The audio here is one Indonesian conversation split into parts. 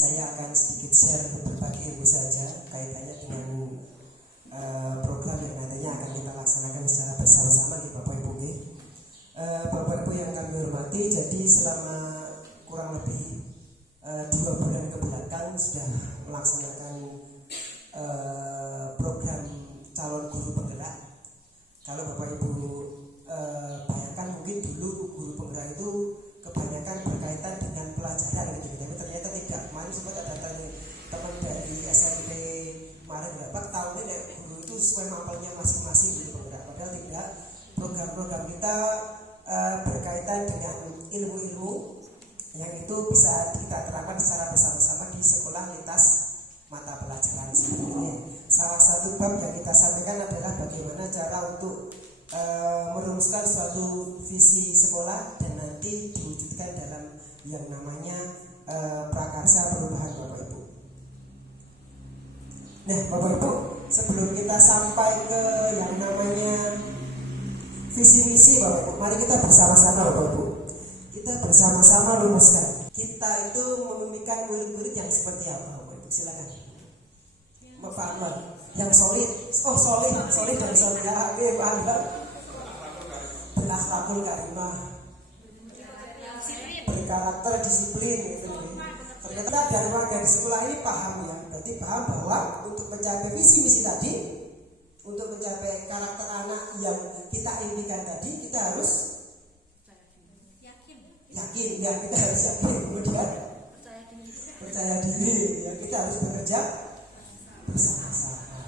saya akan sedikit share berbagi ilmu saja kaitannya dengan program yang nantinya akan kita laksanakan secara bersama-sama di Bapak Ibu. Bapak Ibu yang kami hormati, jadi selama kurang lebih 2 bulan ke belakang sudah melaksanakan program calon guru penggerak. Kalau Bapak Ibu bayangkan, mungkin dulu guru penggerak itu kebanyakan berkaitan dengan pelajaran gitu, tapi ternyata tidak. Kemarin sempat ada teman dari SMP kemarin dapat tahun ini guru itu sesuai mapelnya masing-masing guru penggerak, padahal tidak. Program-program kita berkaitan dengan ilmu-ilmu yang itu bisa kita terapkan secara bersama-sama di sekolah lintas mata pelajaran sebenarnya. Salah satu bab yang kita sampaikan adalah bagaimana cara untuk merumuskan suatu visi sekolah dan nanti diwujudkan dalam yang namanya prakarsa perubahan Bapak Ibu. Nah Bapak Ibu, sebelum kita sampai ke yang namanya visi misi Bapak Ibu, mari kita bersama-sama Bapak Ibu, kita bersama-sama rumuskan. Kita itu memimpikan murid-murid yang seperti apa Bapak Ibu? Silakan. Bapak Anwar, yang solid. Oh solid dan solid ya. Oke Pak Anwar. Berakhlakul karimah, berkarakter disiplin gitu. Ternyata dari warga di sekolah ini paham ya, berarti paham bahwa untuk mencapai visi misi tadi, untuk mencapai karakter anak yang kita impikan tadi, kita harus yakin ya, kita harus yakin, kemudian percaya diri ya, kita harus bekerja bersama-sama.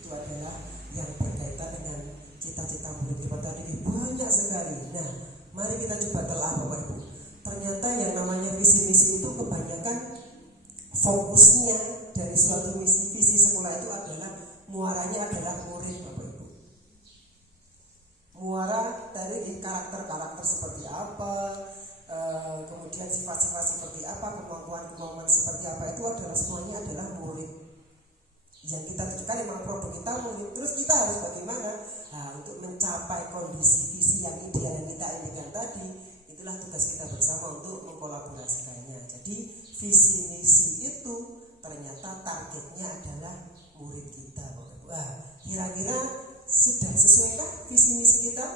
Itu adalah yang berkaitan dengan cita-cita murid kita tadi banyak sekali. Nah, mari kita coba telah Bapak Ibu. Ternyata yang namanya visi misi itu kebanyakan fokusnya dari suatu visi sekolah itu adalah muaranya adalah murid Bapak Ibu. Muara dari karakter seperti apa, kemudian sifat-sifat seperti apa, kemampuan seperti apa, itu adalah semuanya adalah murid. Yang kita tujukan memang produk kita murid. Terus kita harus bagaimana? Nah, untuk mencapai kondisi visi yang ideal yang kita inginkan tadi, itulah tugas kita bersama untuk mengkolaborasikannya. Jadi visi misi itu ternyata targetnya adalah murid kita. Wah, kira-kira sudah sesuaikah visi misi kita?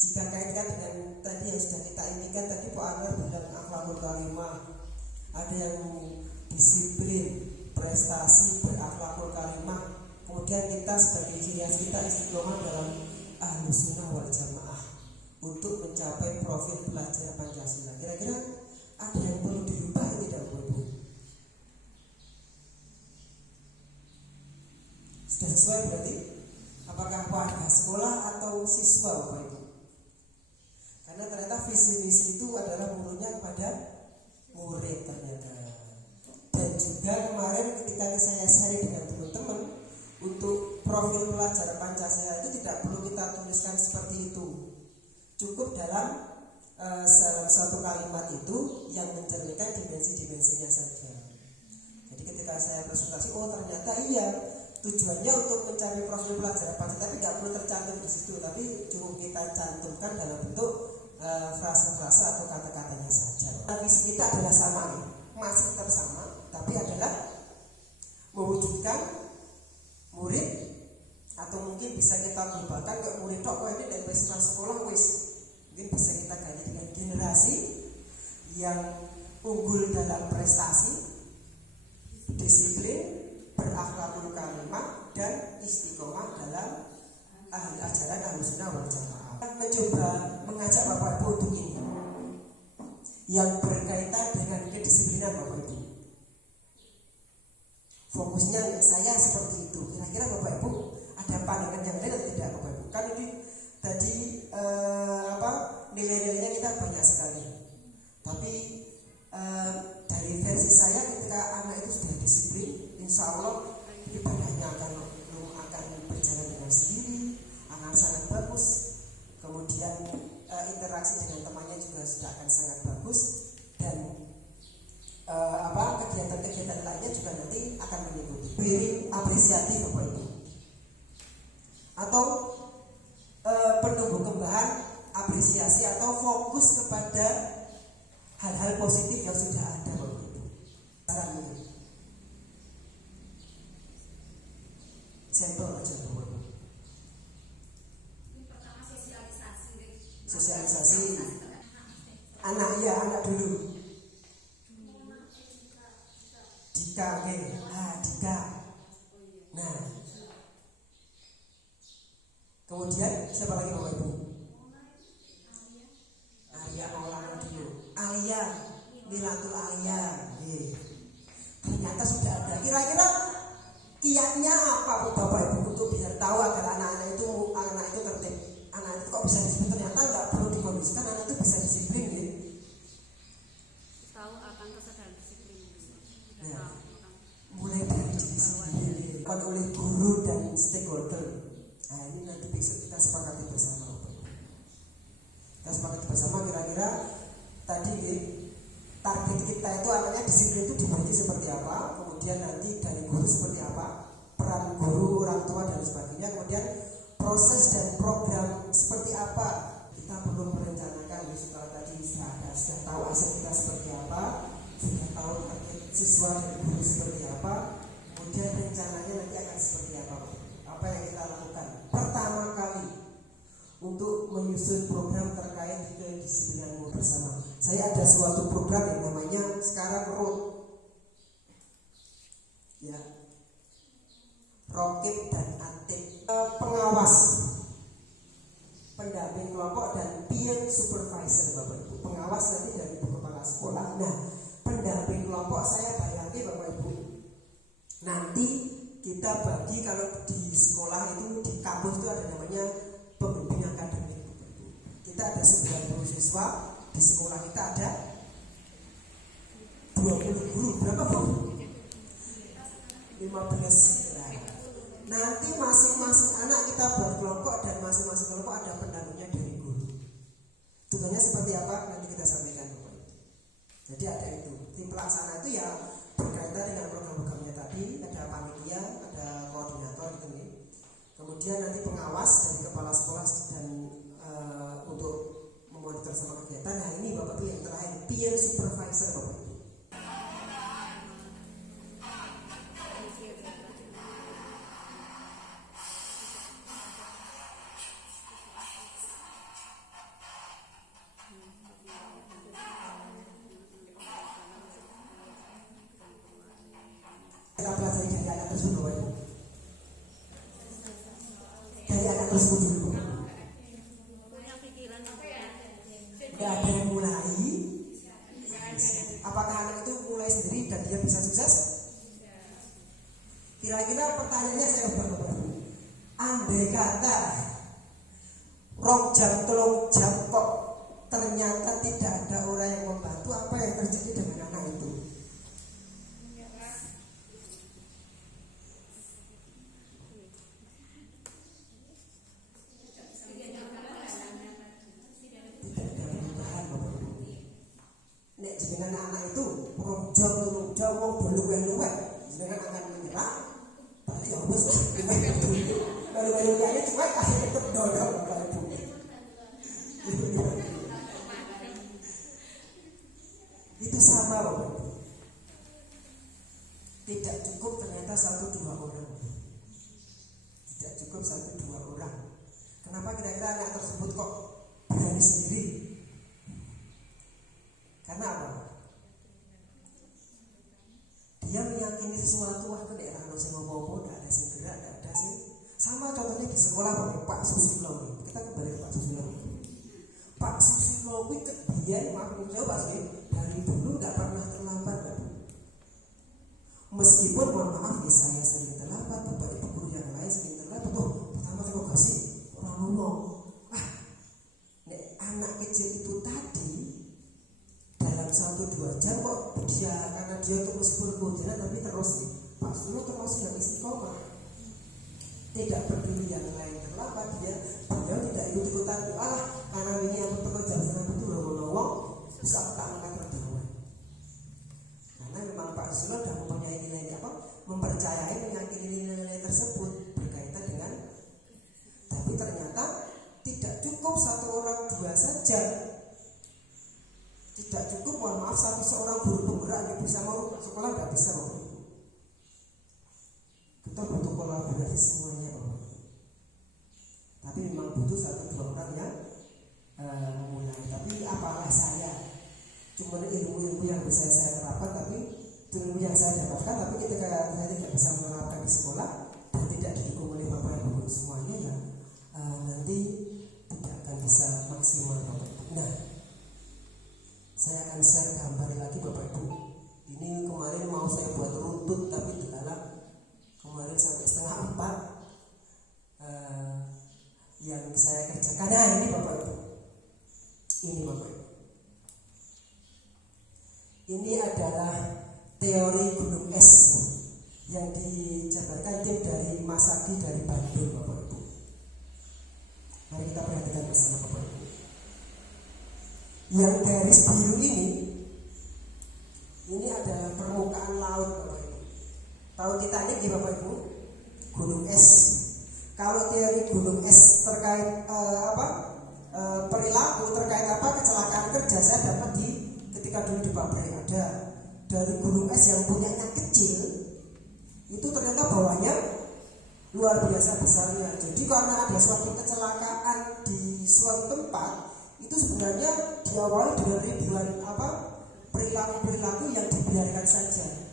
Jika kaitkan dengan tadi yang sudah kita inginkan tadi, Pak Anwar bilang akhlakul karimah, ada yang disiplin, prestasi, berakhlakul karimah. Kemudian kita sebagai ciri khas kita istiqomah dalam Ahlus Sunnah wal Jamaah untuk mencapai profil pelajar Pancasila. Kira-kira ada yang perlu dirubah tidak Bapak Ibu? Sudah sesuai berarti? Apakah warga sekolah atau siswa Bapak Ibu? Karena ternyata visi misi itu adalah murunya kepada murid ternyata. Dan juga kemarin ketika saya share dengan teman-teman, untuk profil pelajar Pancasila itu tidak perlu kita tuliskan seperti itu. Cukup dalam satu kalimat itu yang mencerminkan dimensi-dimensinya saja. Jadi ketika saya presentasi, oh ternyata iya, tujuannya untuk mencapai profil pelajar Pancasila, tapi tidak perlu tercantum di situ, tapi cukup kita cantumkan dalam bentuk frasa-frasa atau kata-katanya saja. Nah, visi kita adalah sama, masih tetap sama, tapi adalah mewujudkan murid, atau mungkin bisa kita globalkan ke murid kok ini dari peserta sekolah mungkin bisa kita ganti dengan generasi yang unggul dalam prestasi, disiplin, berakhlakul karimah, dan istiqomah dalam ajaran Ahlus Sunnah wal Jamaah. Mencoba mengajak Bapak Ibu untuk ini yang berkaitan dengan kedisiplinan Bapak Ibu. Fokusnya saya seperti itu. Kira-kira Bapak Ibu ada pandangan yang lain atau tidak Bapak Ibu? Kan ini tadi nilai-nilainya kita banyak sekali. Tapi dari versi saya, ketika anak itu sudah disiplin, insya Allah ibadahnya akan berjalan dengan sendiri, akan sangat bagus. Kemudian interaksi dengan temannya juga sudah akan sangat bagus, dan kegiatan-kegiatan lainnya juga nanti akan mengikuti. Piring apresiatif Bapak Ibu, atau penumbuh kembahan apresiasi atau fokus kepada hal-hal positif yang Sampel aja Bapak Ibu. Sosialisasi. Anak ya, anak dulu. Dika, oke. Dika. Nah. Kemudian siapa lagi Bapak Ibu? Arya Maulana dulu. Alia, Miratul Alia. Ternyata sudah ada. Kira-kira kiatnya apa Bapak Ibu untuk biar tahu agar anak itu tertib? Anak itu kok bisa disiplin? Ternyata nggak perlu dikondisikan, anak itu bisa disiplin ya. Tahu akan kesadaran disiplin. Nah, mulai dari disiplin oleh guru dan stakeholder. Nah ini nanti besok kita sepakati bersama. Kita sepakati bersama kira-kira tadi target kita itu anaknya disiplin itu dibagi seperti apa, kemudian nanti dari guru seperti apa, peran guru, orang tua dan sebagainya, kemudian proses dan program seperti apa. Kita perlu merencanakan setelah tadi sudah tahu aset kita seperti apa, sudah tahu target siswa dan guru seperti apa, kemudian rencananya nanti akan seperti apa yang kita lakukan pertama kali untuk menyusun program terkait kedisiplinan bersama. Saya ada suatu program yang namanya sekarang ROAD, ya, Rokib dan Atik, pengawas, pendamping kelompok dan peer supervisor Bapak Ibu. Pengawas nanti dari ibu kepala sekolah. Nah, pendamping kelompok saya bayangin Bapak Ibu. Nanti kita bagi kalau di sekolah itu di kampus itu ada namanya pembimbing akademik. Kita ada 90 siswa, di sekolah kita ada 20 guru. Berapa Bu? 15. Nanti masing-masing anak kita buat kelompok dan masing-masing kelompok ada pendampingnya dari guru. Tugasnya seperti apa? Nanti kita sampaikan Bapak Ibu. Jadi ada itu. Tim pelaksana itu ya berkaitan dengan program-programnya tadi, ada panitia, ada koordinator gitu nih. Kemudian nanti pengawas dari kepala sekolah dan untuk memonitor sama kegiatan. Nah ini Bapak Ibu yang terakhir peer supervisor Bapak Ibu. Kita pelajari dari anak tersebut Bapak Ibu. Dari anak tersebut dulu. Udah ada yang mulai. Apakah anak itu mulai sendiri dan dia bisa sukses? Kira-kira pertanyaannya saya ubah Bapak Ibu. Andai kata 2 jam 3 jam kok ternyata tidak ada orang yang membantu, apa yang terjadi dengan anak itu? Dengan anak itu jam mau berluwe-luwe dengan akan menyerah balik ya wis luwe-luwe cuek akhirnya tetap dodol Bapak Ibu. Itu sama Bapak Ibu. Tidak cukup ternyata 1-2 orang. Tidak cukup 1-2 orang. Kenapa kira-kira anak tersebut kok berani sendiri? Karena apa? Dia meyakini sesuatu, wah kan daerah sing ngopo-opo, tidak ada sing gerak, tidak ada sih. Sama contohnya di sekolah Pak Susilo. Kita kembali ke Pak Susilo. Pak Susilo itu kebiasaan, maaf saya Pak Susilo, dari dulu nggak pernah terlambat Pak. Meskipun mohon maaf ya saya sering terlambat, Bapak Ibu guru yang lain sering terlambat. Pertama saya kasih orang ngomong, anak kecil itu tadi dalam 1-2 jam kok dia, karena dia tuh meskipun kehujanan tapi terus nih Pak Sulo terus yang istiqomah, tidak peduli yang lain terlambat, beliau tidak ikut-ikutan karena ini aku perlu jam 6 itu lowong bisa tak angkat perdawan. Karena memang Pak Sulo sudah mempunyai nilai mempercayai, meyakini nilai tersebut berkaitan dengan, tapi ternyata tidak cukup 1 orang 2 saja. Tidak cukup, mohon maaf, seorang guru penggerak yang bisa mau sekolah tidak bisa. Kita butuh kolaborasi semua. kemudian ilmu-ilmu yang bisa saya terapkan, tapi ilmu yang saya dapatkan, tapi ketika saya tidak bisa menerapkan di sekolah dan tidak didukung oleh Bapak Ibu guru semuanya, ya nanti tidak akan bisa maksimal Bapak Ibu. Nah, saya akan share gambar lagi Bapak Ibu. Ini kemarin mau saya buat runtut tapi dilalap kemarin sampai 3:30 yang saya kerjakan. Nah ini Bapak Ibu, ini Bapak Ibu, ini adalah teori gunung es yang dijabarkan tim dari Mas Adi dari Bandung Bapak Ibu. Mari kita perhatikan bersama Bapak Ibu. Yang garis biru ini adalah permukaan laut Bapak Ibu. Tahu Titanic ya Bapak Ibu? Gunung es. Kalau teori gunung es terkait perilaku, terkait kecelakaan kerja, saya dapat ketika dulu di pabrik ada dari gunung es yang punyanya kecil itu ternyata bawahnya luar biasa besarnya. Jadi karena ada suatu kecelakaan di suatu tempat, itu sebenarnya diawali dengan ribuan perilaku yang dibiarkan saja.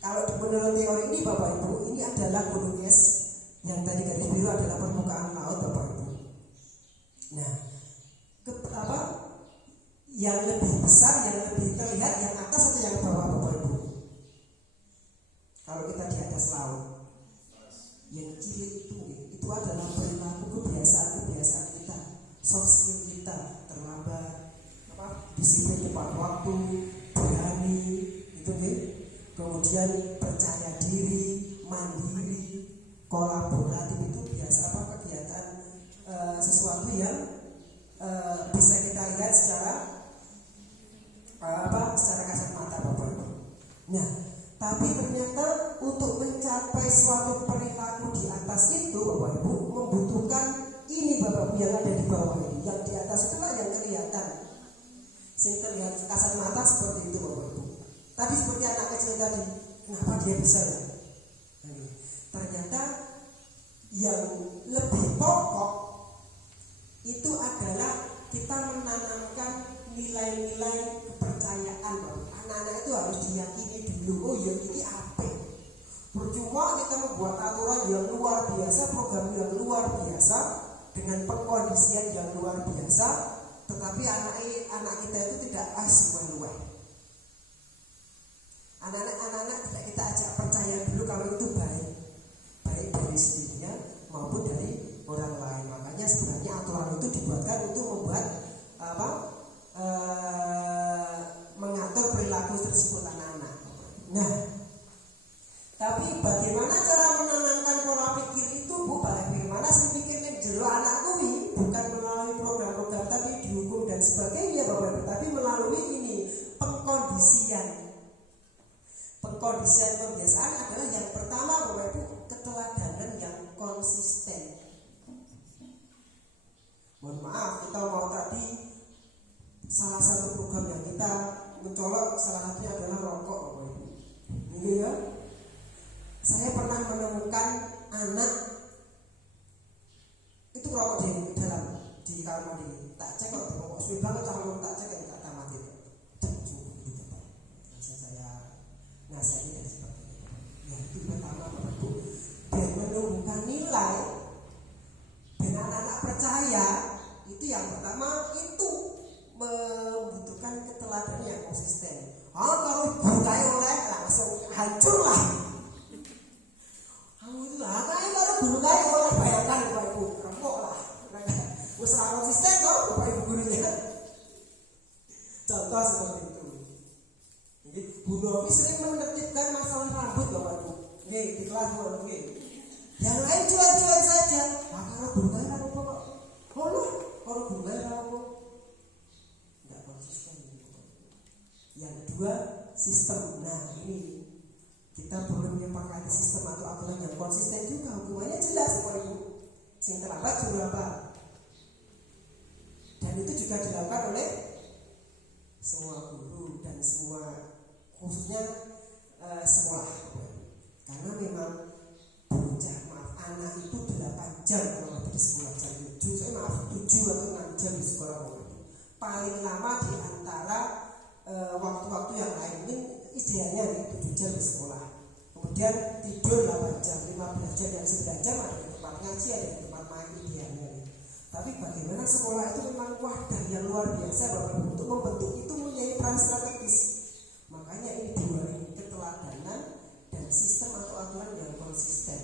Kalau menurut teori ini Bapak Ibu, ini adalah gunung es. Yang tadi garis biru adalah permukaan laut Bapak Ibu. Nah, yang lebih besar, yang lebih terlihat yang atas atau yang bawah Bapak Ibu? Kalau kita di atas laut, yang cilik itu adalah perilaku kebiasaan kita, soft skill kita, terlambat, disiplin tepat waktu, berani, itu kemudian percaya diri, mandiri, kolaboratif, itu biasa kegiatan sesuatu yang bisa kita lihat secara kasat mata Bapak Ibu. Nah, tapi ternyata untuk mencapai suatu perilaku di atas itu Bapak Ibu membutuhkan ini Bapak Ibu yang ada di bawah ini. Yang di atas itu lah yang kelihatan, sing terlihat kasat mata seperti itu Bapak Ibu. Tapi seperti anak kecil tadi, kenapa dia bisa ya? Ternyata yang lebih pokok itu adalah kita menanamkan nilai-nilai kepercayaan. Anak-anak itu harus diyakini dulu, oh ya ini apa? Percuma kita membuat aturan yang luar biasa, program yang luar biasa, dengan pengkondisian yang luar biasa, tetapi anak kita itu tidak luar. Anak-anak tidak kita ajak percaya dulu kalau itu baik dari sendirinya maupun dari orang lain. Makanya sebenarnya aturan itu dibuatkan untuk membuat mengatur perilaku tersebut anak-anak. Nah, tapi bagaimana cara menanamkan pola pikir itu Bu? Bagaimana sih pikirnya jero anakku ini? Bukan melalui program-program tapi dihukum dan sebagainya Bapak Ibu, tapi melalui ini pengkondisian kebiasaan adalah yang pertama Bapak Ibu, keteladanan yang konsisten. Mohon maaf, kita mau tadi salah satu program yang kita mencolok salah satunya adalah rokok Bapak Ibu. Ini ya, saya pernah menemukan anak itu rokok di kamar mandi. Tak cek kok rokok suwi banget, kalau tak cek yang tak mati. Nasihatnya dan sebagainya. Ya itu pertama Bapak Ibu, biar menumbuhkan nilai dan anak-anak percaya. Itu yang pertama, itu membutuhkan keteladanan yang konsisten. Kalau bukai oleh langsung hancur lah. Kamu itu kalau bukai oleh bayangkan Bapak Ibu, rempok lah. Usaha konsisten kok Bapak Ibu gurunya. Contoh seperti itu. Bu Novi sering menertibkan masalah rambut Bapak Ibu. Di kelas Bu Novi. Yang lain cuek-cuek saja. Kalau berubah apa kok? Kalau berubah apa? Tidak konsisten gitu. Yang kedua, sistem. Nah ini kita perlu menyepakati sistem atau aturan yang konsisten juga. Hukumannya jelas Bapak Ibu. Sing terlambat suruh apa? Dan itu juga dilakukan oleh semua guru dan semua, khususnya sekolah, karena memang anak itu 8 jam kalau di sekolah, jam 7 atau 6 jam di sekolah paling lama di antara kemudian tidur 8 jam, 15 jam, dan 9 jam ada di tempat ngaji, ada di tempat main idealnya. Tapi bagaimana sekolah itu memang wadah yang luar biasa Bapak Ibu, untuk membentuk itu mempunyai peran strategis. Makanya ini dua ini, keteladanan dan sistem atau aturan yang konsisten.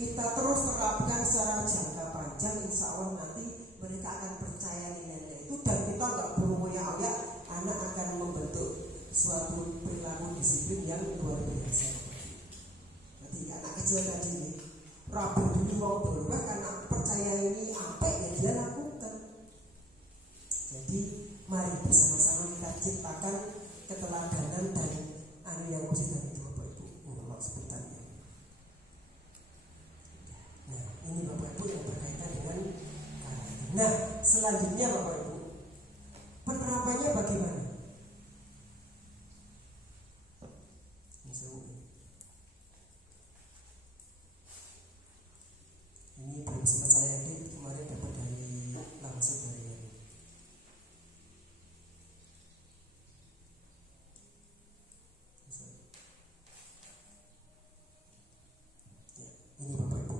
Kita terus terapkan secara jangka panjang, insya Allah nanti mereka akan percaya nilai-nilai itu, dan kita nggak perlu ngoyak-ngoyak, anak akan membentuk suatu perilaku disiplin yang luar biasa. Jadi anak kecil tadi ini Rabu dulu mau berubah karena percaya ini apa yang dia lakukan. Jadi mari bersama-sama kita ciptakan keteladanan dan yang positif itu Bapak Ibu. Untuk sebutannya. Nah ini Bapak Ibu yang berkaitan dengan karakter. Nah selanjutnya Bapak Ibu, penerapannya bagaimana? Ini belum sempat saya edit, kemarin dapat dari langsung dari ya, ini Bapak Ibu.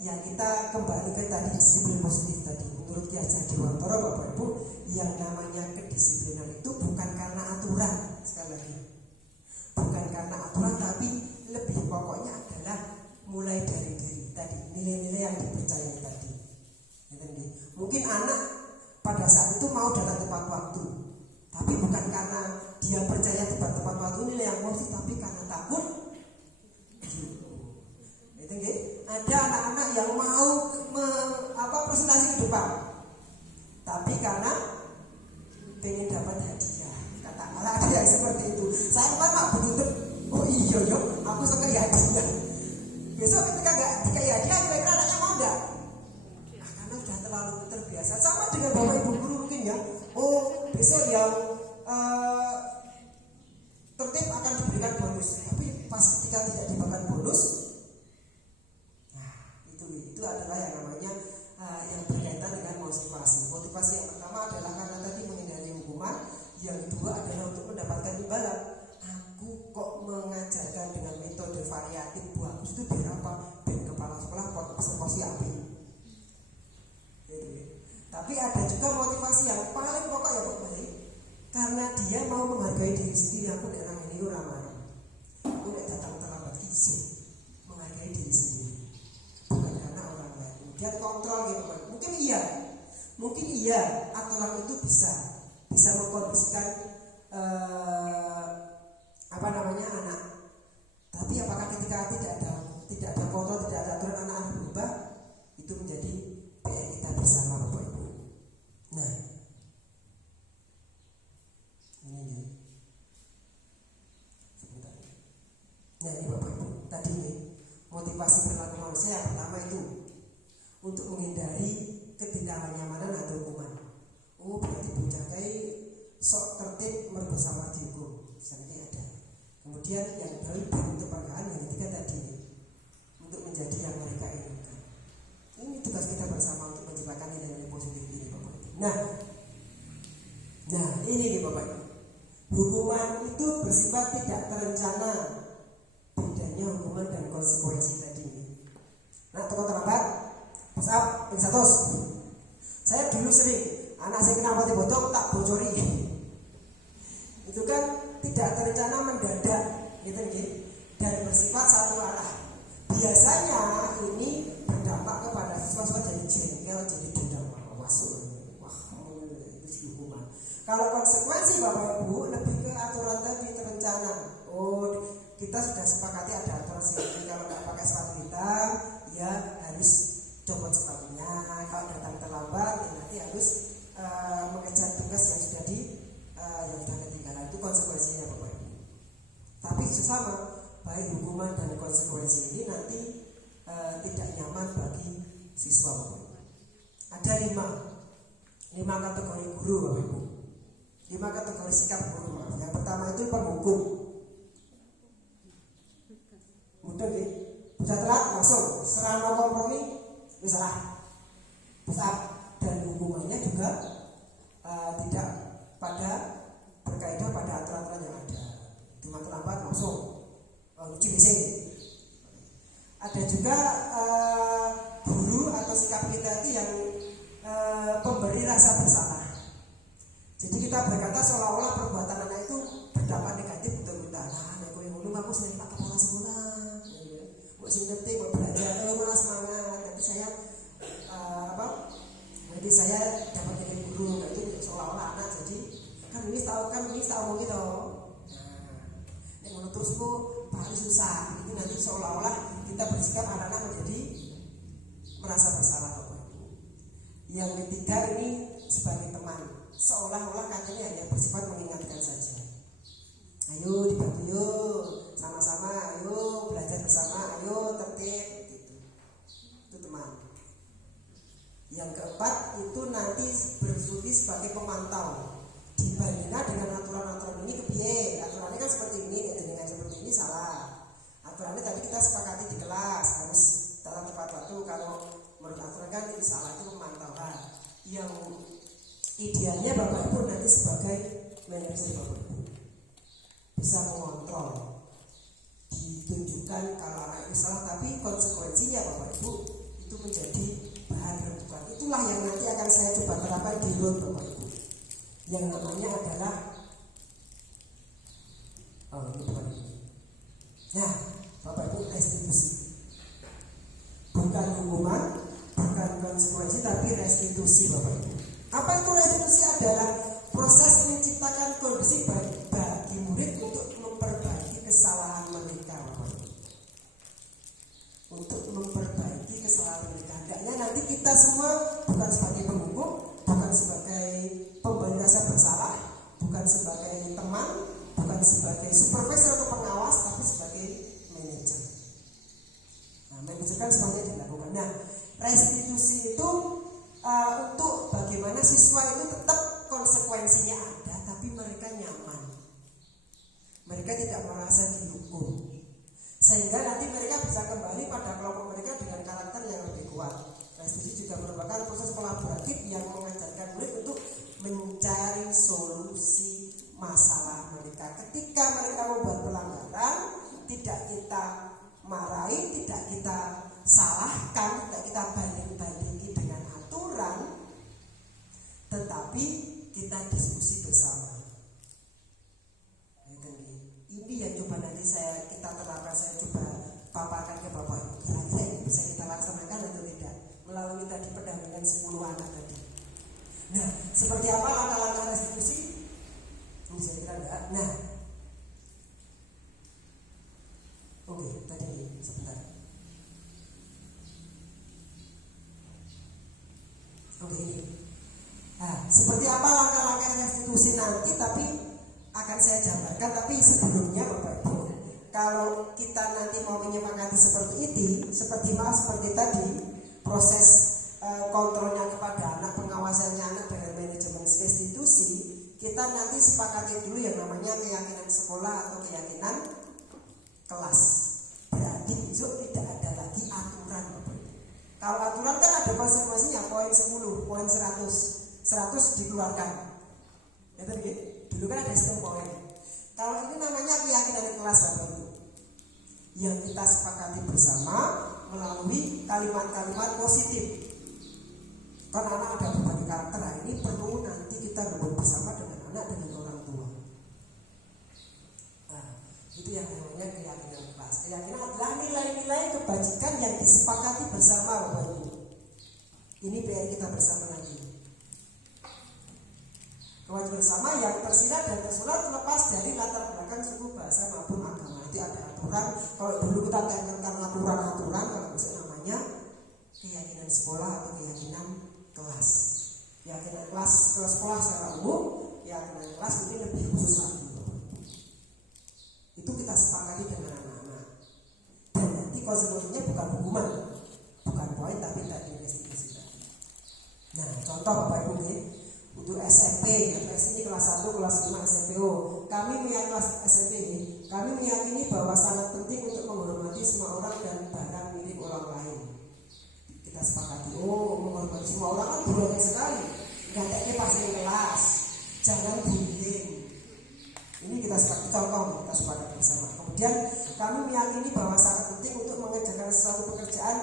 Yang kita kembali ke tadi disiplin positif tadi. Menurut Ki Hajar Dewantara Bapak Ibu, yang namanya kedisiplinan itu bukan karena aturan, sekali lagi, bukan karena aturan, tapi lebih pokoknya adalah mulai dari diri tadi, nilai-nilai yang dipercayai tadi. Mungkin anak pada saat itu mau datang tepat waktu, tapi bukan karena dia percaya tepat waktu nilai yang positif, tapi karena takut. Ada anak-anak yang mau presentasi ke depan, tapi karena pengen dapat hadiah. Katakanlah ada yang seperti itu. Saya kemarin betul, oh iya yo, aku suka hadiah. Besok ketika nggak dikasih hadiah, kira-kira anaknya mau nggak? Karena sudah terlalu terbiasa. Sama dengan bapak ibu guru mungkin ya. Oh besok yang tertib akan diberikan bonus, tapi pas ketika tidak diberikan bonus, nah itu adalah yang namanya yang berkaitan dengan motivasi. Motivasi yang pertama adalah karena tadi menghindari hukuman, yang kedua adalah untuk mendapatkan imbalan. Aku kok mengajarkan dengan metode variatif bagus itu biar apa? Biar kepala sekolah posisi api. Tapi ada juga motivasi yang paling pokok ya Pak Bayi, karena dia mau menghargai diri sendiri. Aku daerah ini ramai, aku tidak datang terlambat izin, menghargai diri sendiri, bukan karena orang lain. Kemudian kontrol gitu Pak. Mungkin iya aturan itu bisa mengkondisikan anak. Tapi apakah ketika tidak ada kontrol, tidak ada aturan, anak berubah? Itu menjadi PR kita bersama Bapak Ibu. Nah, ini sebentar. Nah ini Bapak Ibu, tadi nih motivasi perilaku manusia yang pertama itu untuk menghindari ketidaknyamanan atau hukuman. Oh berarti bucakai sok tertib bersama dihukum, misalnya ada. Kemudian yang dari bentuk penghargaan yang ketiga tadi untuk menjadi yang mereka inginkan. Ini tugas kita bersama untuk menciptakan nilai-nilai positif ini Bapak Ibu. Nah ini nih Bapak Ibu, hukuman itu bersifat tidak terencana. Bedanya hukuman dan konsekuensi tadi. Nah tokoh terlambat, WhatsApp, Instatus. Saya dulu sering anak saya kena mati bodong tak bocori. Itu kan tidak terencana, mendadak, gitu. Dan bersifat satu arah. Biasanya ini berdampak kepada siswa-siswa jadi jengkel, jadi dendam, masuk. Wah, itu hukuman. Kalau konsekuensi Bapak Ibu lebih ke aturan tadi, terencana. Oh, kita sudah sepakati ada aturan sendiri. Kalau nggak pakai sepatu hitam, ya harus copot sepatunya. Kalau datang terlambat, ya nanti harus mengejar tugas yang sudah ketinggalan. Itu konsekuensinya Bapak Ibu. Tapi sesama, baik hukuman dan konsekuensi ini nanti tidak nyaman bagi siswa Bapak Ibu. Ada 5 kategori guru Bapak Ibu. 5 kategori sikap guru. Yang pertama itu penghukum. Mudah nih, bisa telat langsung serang no kompromi, misalnya besar, dan hukumannya juga tidak berkaitan pada aturan-aturan yang ada. Itu aku seneng Pak Kepala Sekolah. Buat sing penting buat belajar, malah semangat. Tapi saya jadi saya dapat dari guru, itu seolah-olah anak jadi kan ini tahu gitu. Nah, yang menurut terusku paling susah. Itu nanti seolah-olah kita bersikap anak-anak menjadi merasa bersalah Bapak Ibu. Yang ketiga ini sebagai teman, seolah-olah katanya hanya bersifat mengingatkan saja. Ayo dibantu yuk, sama-sama, ayo belajar bersama, ayo tertib gitu. Itu teman. Yang keempat itu nanti berfungsi sebagai pemantau. Dibandingkan dengan aturan-aturan ini kepiye? Aturannya kan seperti ini, dengan seperti ini salah. Aturannya tadi kita sepakati di kelas harus dalam tepat waktu. Kalau menurut aturan kan itu salah, itu pemantauan. Yang idealnya Bapak Ibu nanti sebagai manajer Bapak Ibu bisa mengontrol, ditunjukkan kalau anak itu salah, tapi konsekuensinya Bapak Ibu itu menjadi bahan rebutan. Itulah yang nanti akan saya coba terapkan di luar Bapak Ibu. Yang namanya adalah ini bukan ini. Nah, Bapak Ibu, restitusi. Bukan hukuman, bukan konsekuensi, tapi restitusi Bapak Ibu. Apa itu restitusi? Adalah proses menciptakan kondisi bagi murid untuk memperbaiki kesalahan mereka Bapak Ibu. Untuk memperbaiki kesalahan mereka. Hendaknya nanti kita semua bukan sebagai penghukum, bukan sebagai pemberi rasa bersalah, bukan sebagai teman, bukan sebagai supervisor atau pengawas, tapi sebagai manajer. Nah, manajer kan semuanya dilakukan. Nah, restitusi itu untuk bagaimana siswa itu tetap konsekuensinya ada, tapi mereka nyaman. Mereka tidak merasa dihukum. Sehingga nanti mereka bisa kembali pada kelompok mereka dengan karakter yang lebih kuat. Restitusi juga merupakan proses kolaboratif yang mengajarkan murid untuk mencari solusi masalah mereka. Ketika mereka membuat pelanggaran, tidak kita marahi, tidak kita salahkan, tidak kita banding-bandingi dengan aturan, tetapi kita diskusi bersama. Ini yang coba nanti kita terapkan, saya coba paparkan ke Bapak Ibu. Kira-kira ini bisa kita laksanakan atau tidak melalui tadi pendampingan 10 anak tadi. Nah, seperti apa langkah-langkah restitusi? Ini saya kira enggak. Nah, oke, tadi ini sebentar. Oke, ini. Nah, seperti apa langkah-langkah restitusi nanti, tapi akan saya jabarkan. Tapi sebelumnya Bapak Ibu, kalau kita nanti mau menyepakati seperti tadi, proses kontrolnya kepada anak, pengawasannya anak dengan manajemen restitusi, kita nanti sepakati dulu yang namanya keyakinan sekolah atau keyakinan kelas. Berarti besok tidak ada lagi aturan Bapak Ibu. Kalau aturan kan ada konsekuensinya, poin 10, poin 100 dikeluarkan. Ya tadi, dulu kan ada sistem poin. Kalau ini namanya keyakinan kelas Bapak Ibu, yang kita sepakati bersama melalui kalimat-kalimat positif. Karena anak ada berbagai karakter, nah ini perlu nanti kita rembuk bersama dengan anak, dengan orang tua. Nah, itu yang namanya keyakinan kelas. Keyakinan adalah nilai-nilai kebajikan yang disepakati bersama Bapak Ibu. Ini PR kita bersama lagi. Kewajiban bersama yang tersirat dan tersurat terlepas dari latar belakang suku, bahasa maupun agama. Itu ada aturan. Kalau dulu kita tekankan aturan-aturan, kalau besok namanya keyakinan sekolah atau keyakinan kelas. Keyakinan kelas sekolah secara umum, keyakinan kelas mungkin lebih khusus lagi. Itu kita sepakati dengan anak-anak. Dan nanti konsekuensinya bukan hukuman, bukan poin, tapi tadi restitusi tadi. Nah, contoh Bapak Ibu nih, untuk SMP, ini kelas 1, kelas 5 SMPO. Kami meyakini bahwa sangat penting untuk menghormati semua orang dan barang milik orang lain. Kita sepakati, menghormati semua orang kan banyak sekali. Gantinya pas di kelas, jangan bullying. Ini kita sepakati, contoh kita sepakati bersama. Kemudian kami meyakini bahwa sangat penting untuk mengerjakan sesuatu pekerjaan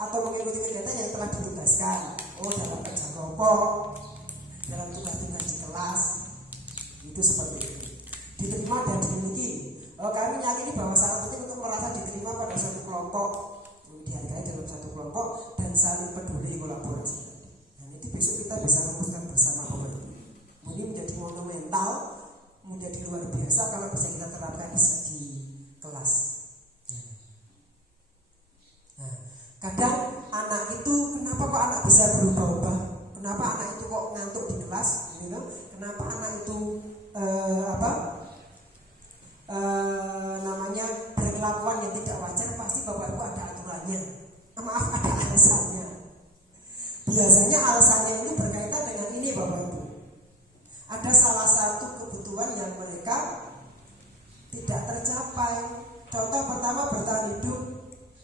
atau mengikuti kegiatan yang telah ditugaskan. Dalam kerja kelompok, dalam tugas-tugas di kelas, itu seperti itu. Diterima dan dimiliki Kami meyakini bahwa sangat penting untuk merasa diterima pada suatu kelompok, dihargai dalam satu kelompok dan saling peduli kolaborasi. Dan itu besok kita bisa rumuskan bersama Bapak Ibu. Mungkin menjadi monumental, menjadi luar biasa kalau bisa kita terapkan di kelas. Nah, kadang anak itu kenapa kok anak bisa berubah-ubah? Kenapa anak itu kok ngantuk di kelas? Gitu? Kenapa anak itu namanya berkelakuan yang tidak wajar? Pasti Bapak Ibu ada aturannya. Maaf, ada alasannya. Biasanya alasannya itu berkaitan dengan ini Bapak Ibu. Ada salah satu kebutuhan yang mereka tidak tercapai. Contoh pertama bertahan hidup,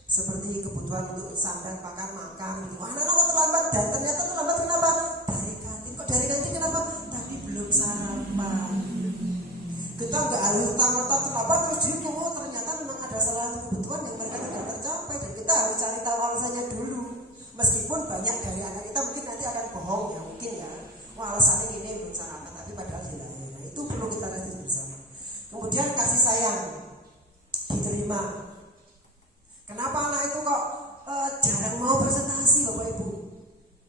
seperti kebutuhan untuk sampai makan. Anak-anak kok terlambat, dan ternyata terlambat kenapa? Dari kantin. Kok dari kantin kenapa? Tadi belum sarapan. Kita nggak harus utama-utama terlambat terus dihukum. Ternyata memang ada salah satu kebutuhan yang mereka tidak tercapai, dan kita harus cari tahu alasannya dulu. Meskipun banyak dari anak kita mungkin nanti akan bohong ya, mungkin ya. Wah, alasannya ini belum sarapan, tapi padahal tidak. Nah, itu perlu kita lihat bersama. Kemudian kasih sayang diterima. Kenapa anak itu kok jarang mau presentasi Bapak Ibu?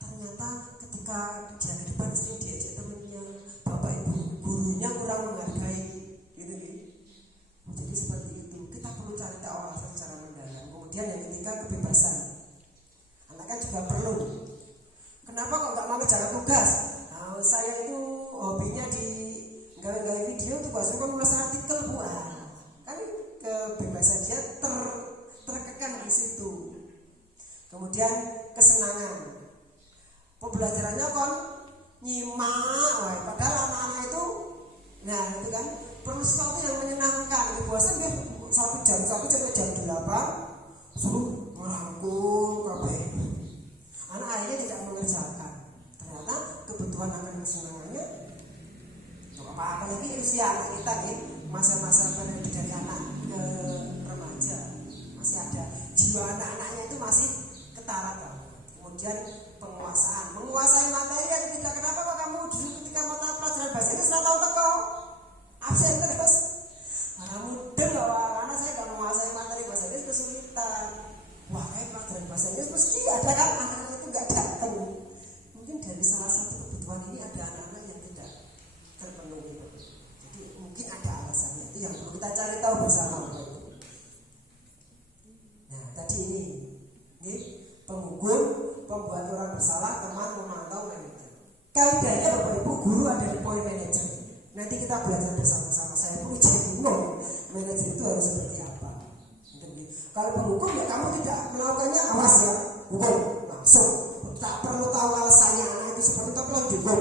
Ternyata ketika jalan depan sering diajak temennya, Bapak Ibu, gurunya kurang menghargai, gitu. Jadi seperti itu. Kita perlu cari tahu alasan secara mendalam. Kemudian yang ketiga, kebebasan. Anak kan juga perlu. Kenapa kok nggak mau jalan tugas? Nah, saya itu hobinya di gawe-gawe video tuh, suka nulis artikel buah. Kan kebebasan dia terkekang di situ. Kemudian kesenangan. Pembelajarannya kon nyimak, padahal anak-anak itu, nah itu kan perlu sesuatu yang menyenangkan. Bosan dia 1 jam sampai jam 8 suruh merangkul kabeh. Anak akhirnya tidak mengerjakan. Ternyata kebutuhan akan kesenangannya apalagi usia anak kita nih, masa-masa periode dari anak ke remaja, masih ada jiwa anak-anaknya itu masih ketara. Kemudian menguasai materi yang tidak. Kenapa kok kamu dulu ketika mata pelajaran bahasa Inggris nggak tahu teko absen terus? Karena mudeng loh, karena saya nggak menguasai materi bahasa Inggris, kesulitan. Wah, kayak pelajaran bahasa Inggris mesti ada kan, anak-anak itu nggak datang. Mungkin dari salah satu kebutuhan ini ada anak-anak yang tidak terpenuhi. Jadi mungkin ada alasannya, itu yang perlu kita cari tahu bersama. Nah, tadi ini penghukum, pembuat orang bersalah, teman, memantau, manajer. Kaidahnya Bapak Ibu, guru ada di poin manajer. Nanti kita belajar bersama-sama. Saya pun jadi bingung manajer itu harus seperti apa. Kalau penghukum ya kamu tidak melakukannya, awas ya, hukum langsung. Tak perlu tahu alasannya anak itu seperti itu, langsung dihukum.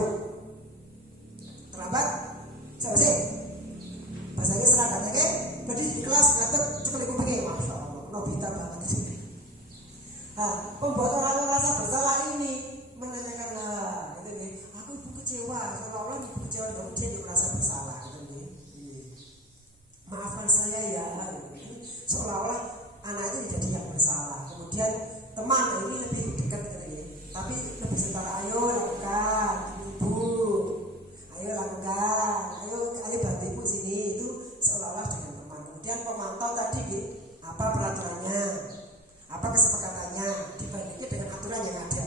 Terlambat, siapa sih? Bahasanya seragam ya, jadi di kelas ngatur cukup kupingnya, masya Allah, Nobita banget itu. Nah, pembuat orang merasa bersalah ini menanyakan itu nih, aku ibu kecewa, seolah-olah ibu kecewa dengan dia merasa bersalah, gitu nih. Maafkan saya ya, seolah-olah anak itu jadi yang bersalah. Kemudian teman ini lebih dekat gitu nih, tapi lebih setara, ayo lakukan, ibu. Ayo lakukan, ayo bantu ibu sini, itu seolah-olah dengan teman. Kemudian pemantau tadi, apa peraturannya, apa kesepakatannya, dibandingkan dengan aturan yang ada.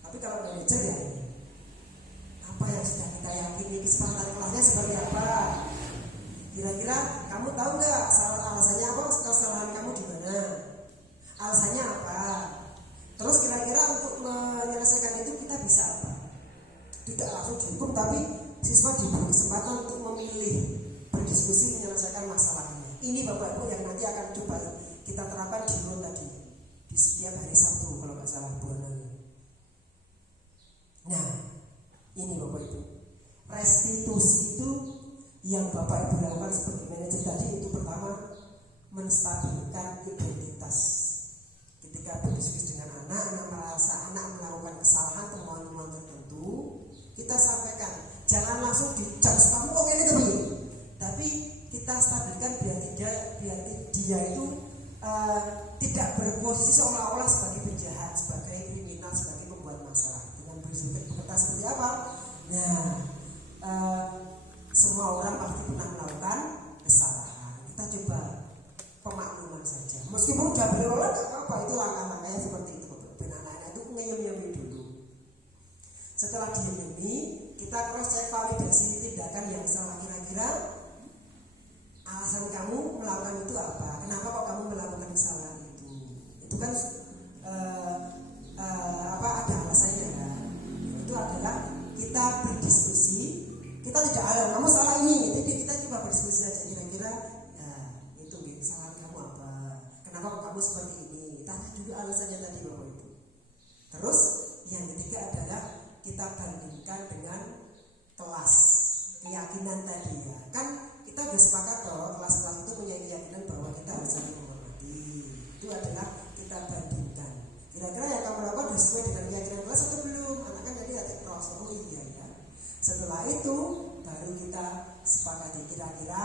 Tapi kalau manajer ya, apa yang sudah kita yakini, kesepakatan kelasnya seperti apa? Kira-kira kamu tahu nggak alasannya apa? Kesalahan kamu di mana? Alasannya apa? Terus kira-kira untuk menyelesaikan itu kita bisa apa? Tidak langsung dihukum, tapi siswa diberi kesempatan untuk memilih, berdiskusi, menyelesaikan masalahnya. Ini Bapak Ibu yang nanti akan coba kita terapkan di Ron tadi, di setiap hari Sabtu kalau nggak salah bulan. Nah, ini Bapak Ibu, restitusi itu yang Bapak Ibu lakukan seperti manajer tadi, itu pertama menstabilkan identitas. Ketika berdiskusi dengan anak merasa anak melakukan kesalahan, temuan-temuan tertentu, kita sampaikan, jangan langsung dijudge kamu kok ini tapi tapi kita stabilkan biar dia itu tidak berposisi seolah-olah sebagai penjahat, sebagai kriminal, sebagai pembuat masalah. Dengan berkata seperti apa? Nah, semua orang pasti pernah melakukan kesalahan. kita coba pemakluman saja. Meskipun udah berolah nggak apa-apa, itu langkah-langkahnya seperti itu. Dan anak-anak itu ngeyem-ngeyem dulu. Setelah dieyemi, kita cross check validasi tindakan yang salah. Kira-kira alasan kamu melakukan itu apa? Kenapa kok kamu melakukan kesalahan itu? Itu kan ada alasannya kan? Itu adalah kita berdiskusi. Kita tidak ada kamu salah ini, jadi kita coba berdiskusi saja. Kira-kira itu kesalahan kamu apa? Kenapa kok kamu seperti ini? Tadi juga alasannya tadi Bapak Ibu. Terus yang ketiga adalah kita bandingkan dengan kelas keyakinan tadi ya. Kan kita sudah sepakat bahwa kelas-kelas itu punya keyakinan bahwa kita harus saling menghormati. Itu adalah kita bandingkan. Kira-kira yang kamu lakukan sudah sesuai dengan keyakinan kelas atau belum? Anak kan jadi ada cross. Oh iya ya. Setelah itu baru kita sepakati kira-kira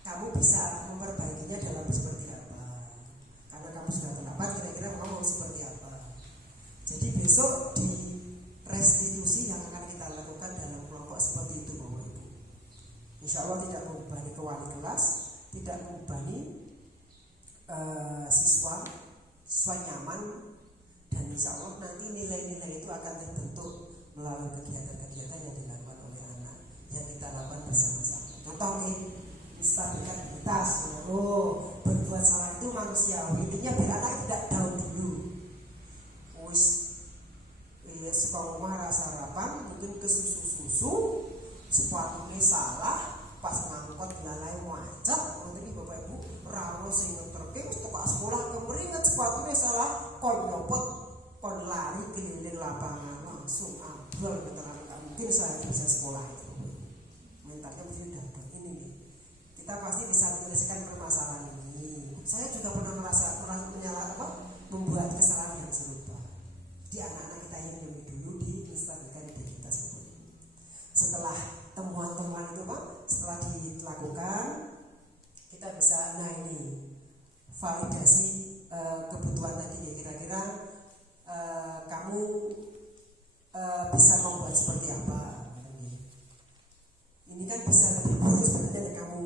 kamu bisa memperbaikinya dalam seperti apa. Karena kamu sudah terlambat, kira-kira kamu mau seperti apa. Jadi besok di restitusi yang akan kita lakukan dalam kelompok seperti itu Bapak Ibu. Insya Allah tidak membebani wali kelas, tidak membebani siswa nyaman, dan insya Allah nanti nilai-nilai itu akan terbentuk melalui kegiatan-kegiatan yang dilakukan oleh anak yang kita lakukan bersama-sama. Contoh nih, stabilitas. Oh, berbuat salah itu manusiawi. Intinya biar anak tidak down dulu. Sekolah rumah rasa harapan mungkin ke susu sepatunya salah pas ngangkot lalai macet. Nanti Bapak Ibu rano sing ngeterke tepak sekolah kemeringat sepatunya salah kon nyopot kon lari keliling lapangan langsung ambil keterangan. Mungkin saya bisa sekolah itu mentalnya mesti dapat ini nih. Kita pasti bisa menyelesaikan permasalahan ini. Saya juga pernah membuat kesalahan yang serupa. Di anak-anak kita yang dulu diinstabilkan identitas itu. Setelah temuan-temuan itu Pak, setelah dilakukan, kita bisa validasi kebutuhan tadi. Kira-kira kamu bisa membuat seperti apa? Ini kan bisa lebih bagus sebenarnya dari kamu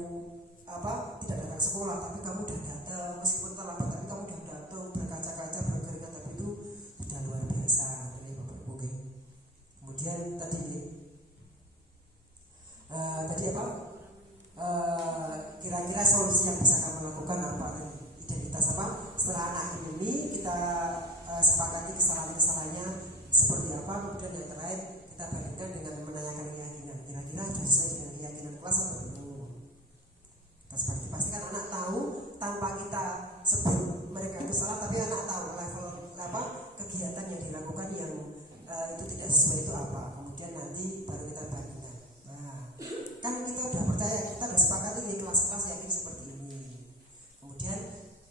tidak datang sekolah, tapi kamu udah datang meskipun terlambat, tapi kamu udah datang berkaca-kaca berkeringat, tapi itu sudah luar biasa. Ini Bapak Ibu. Kemudian kira-kira solusi yang bisa kamu lakukan apa? Identitas apa? Setelah anak ini kita sepakati kesalahan-kesalahannya seperti apa, kemudian yang terakhir kita bandingkan dengan menanyakan keyakinan. Kira-kira sesuai dengan keyakinan kelas atau belum? Pastikan anak tahu tanpa kita sebut mereka itu salah, tapi anak tahu level kegiatan yang dilakukan yang itu tidak sesuai itu apa. Kemudian nanti baru kita bandingkan. Nah, kan kita udah percaya, kita udah sepakat ini kelas-kelas yang ini seperti ini. Kemudian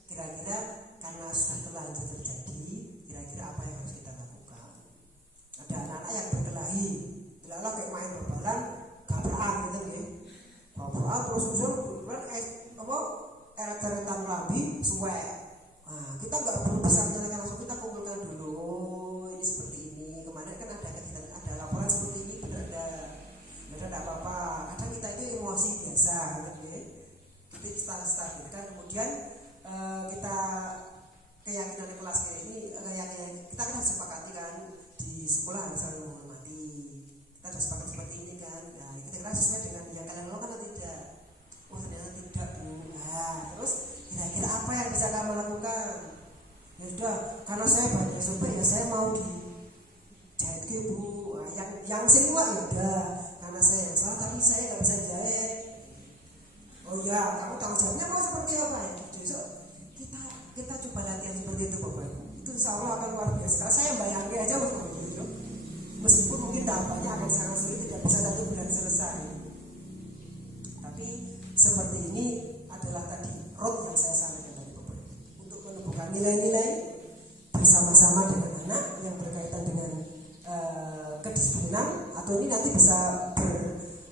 kira-kira karena sudah terlanjur terjadi, kira-kira apa yang harus kita lakukan? Ada anak-anak yang berkelahi, tidak kayak main berbalan, gabraan gitu ya. Gabraan terus-terusan erat-eratan lambi, suwek. Nah, kita nggak perlu bisa menyelesaikan langsung, kita kumpulkan dulu. Ini seperti ini. Kemarin kan ada laporan seperti ini, benar ada apa-apa. Kadang kita itu emosi biasa, gitu ya. Kita stabilkan. Kemudian kita keyakinan kelas kayak ini, kita kan sepakati kan di sekolah harus saling menghormati. Kita harus sepakat seperti ini kan. Nah, kita sesuai dengan yang kalian lakukan atau tidak? Oh ternyata tidak Bu. Nah, terus kira-kira apa yang bisa kamu lakukan? Ya sudah, karena saya banyak sopir ya saya mau dijahit ke Bu. Yang semua ya udah, karena saya yang salah tapi saya nggak bisa jahit. Oh ya, kamu tanggung jawabnya mau seperti apa? Besok kita coba latihan seperti itu Bapak Ibu. Itu insya Allah akan luar biasa. Karena saya bayangin aja Bapak Ibu. Meskipun mungkin dampaknya akan sangat sulit, tidak bisa 1 bulan selesai. Tapi seperti ini adalah tadi road yang saya sampaikan tadi Bapak Ibu, untuk menumbuhkan nilai-nilai bersama-sama dengan anak yang berkaitan dengan kedisiplinan, atau ini nanti bisa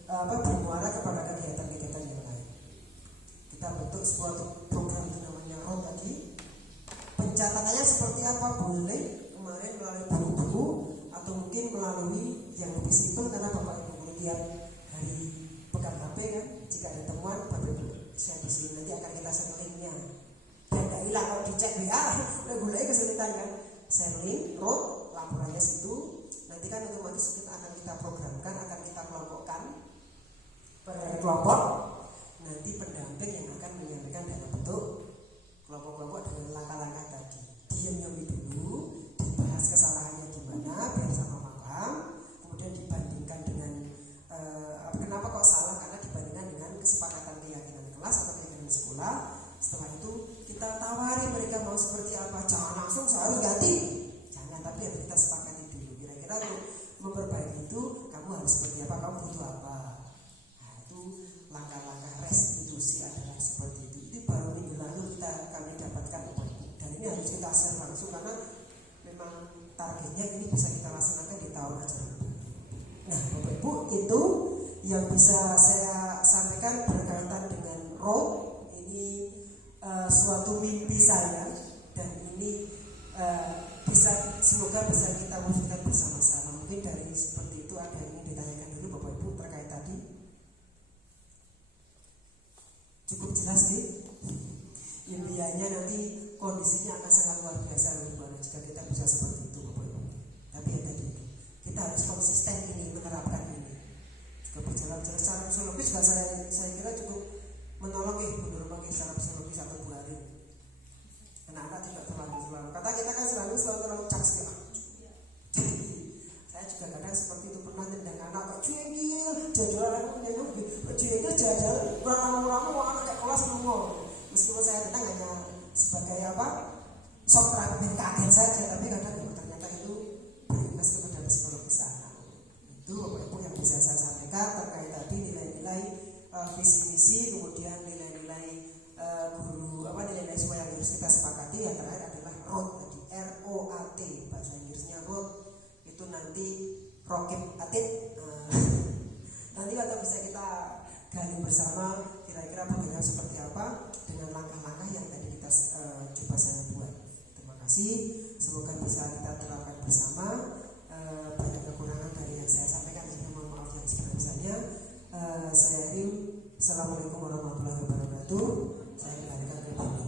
bermuara kepada kegiatan-kegiatan yang lain. Kita bentuk suatu program yang namanya road tadi. Pencatatannya seperti apa? Boleh kemarin melalui buku-buku atau mungkin melalui yang lebih simpel, karena Bapak Ibu melihat hari pekan HP kan, jika ada temuan Bapak lah kalau dicek WA mulai kesulitan kan. Sharing, road, laporannya situ. Nanti kan otomatis akan kita programkan, akan kita kelompokkan per kelompok. Nanti pendamping yang akan menyampaikan dalam bentuk kelompok-kelompok dengan langkah-langkah tadi. Diam-diam dulu, dibahas kesalahannya di mana biar sama paham, kemudian dibandingkan dengan kenapa kok salah, karena dibandingkan dengan kesepakatan keyakinan kelas atau keyakinan sekolah. Setelah itu kita tawari mereka mau seperti apa. Jangan langsung harus ganti, jangan, tapi harus kita sepakati dulu. Kira-kira untuk memperbaiki itu kamu harus seperti apa, kamu butuh apa. Nah itu langkah-langkah restitusi adalah seperti itu. Itu baru minggu lalu kami dapatkan, dan ini harus kita share langsung karena memang targetnya ini bisa kita laksanakan di tahun ajaran baru. Nah Bapak Ibu, itu yang bisa saya sampaikan berkaitan dengan road. Ini suatu mimpi saya, dan ini semoga bisa kita wujudkan bersama-sama. Mungkin dari seperti itu ada yang ingin ditanyakan dulu Bapak Ibu terkait tadi. Cukup jelas nih. Impiannya nanti kondisinya akan sangat luar biasa bagaimana jika kita bisa seperti itu Bapak Ibu. Tapi ya tadi kita harus konsisten ini menerapkan ini. Jika berjalan-jalan secara psikologis juga saya kira cukup menolong menurut bagi secara psikologis atau 2 hari. Anak-anak juga selalu kata kita kan selalu caks ya. Saya juga kadang seperti itu, pernah tendang anak kok cuengil, jajalan aku punya cuengil jajal ramu-ramu anak kayak kelas ngomong. Meskipun saya tendang hanya sebagai shock therapy, kaget saja, tapi kadang ternyata itu berimbas kepada psikologis anak. Itu Bapak Ibu yang bisa saya sampaikan terkait tadi nilai-nilai visi misi, kemudian nilai-nilai nilai-nilai semua yang harus kita sepakati. Yang terakhir adalah ROAT tadi, ROAT, bahasa Inggrisnya ROAT itu nanti Rokib Atit. Nanti kalau bisa kita gali bersama kira-kira bentuknya seperti apa dengan langkah-langkah yang tadi kita coba saya buat. Terima kasih, semoga bisa kita terapkan bersama. Banyak kekurangan dari yang saya sampaikan, jadi mohon maaf yang sebesar-besarnya. Saya akhiri. Assalamualaikum warahmatullahi wabarakatuh. Saya kembalikan ke Bapak.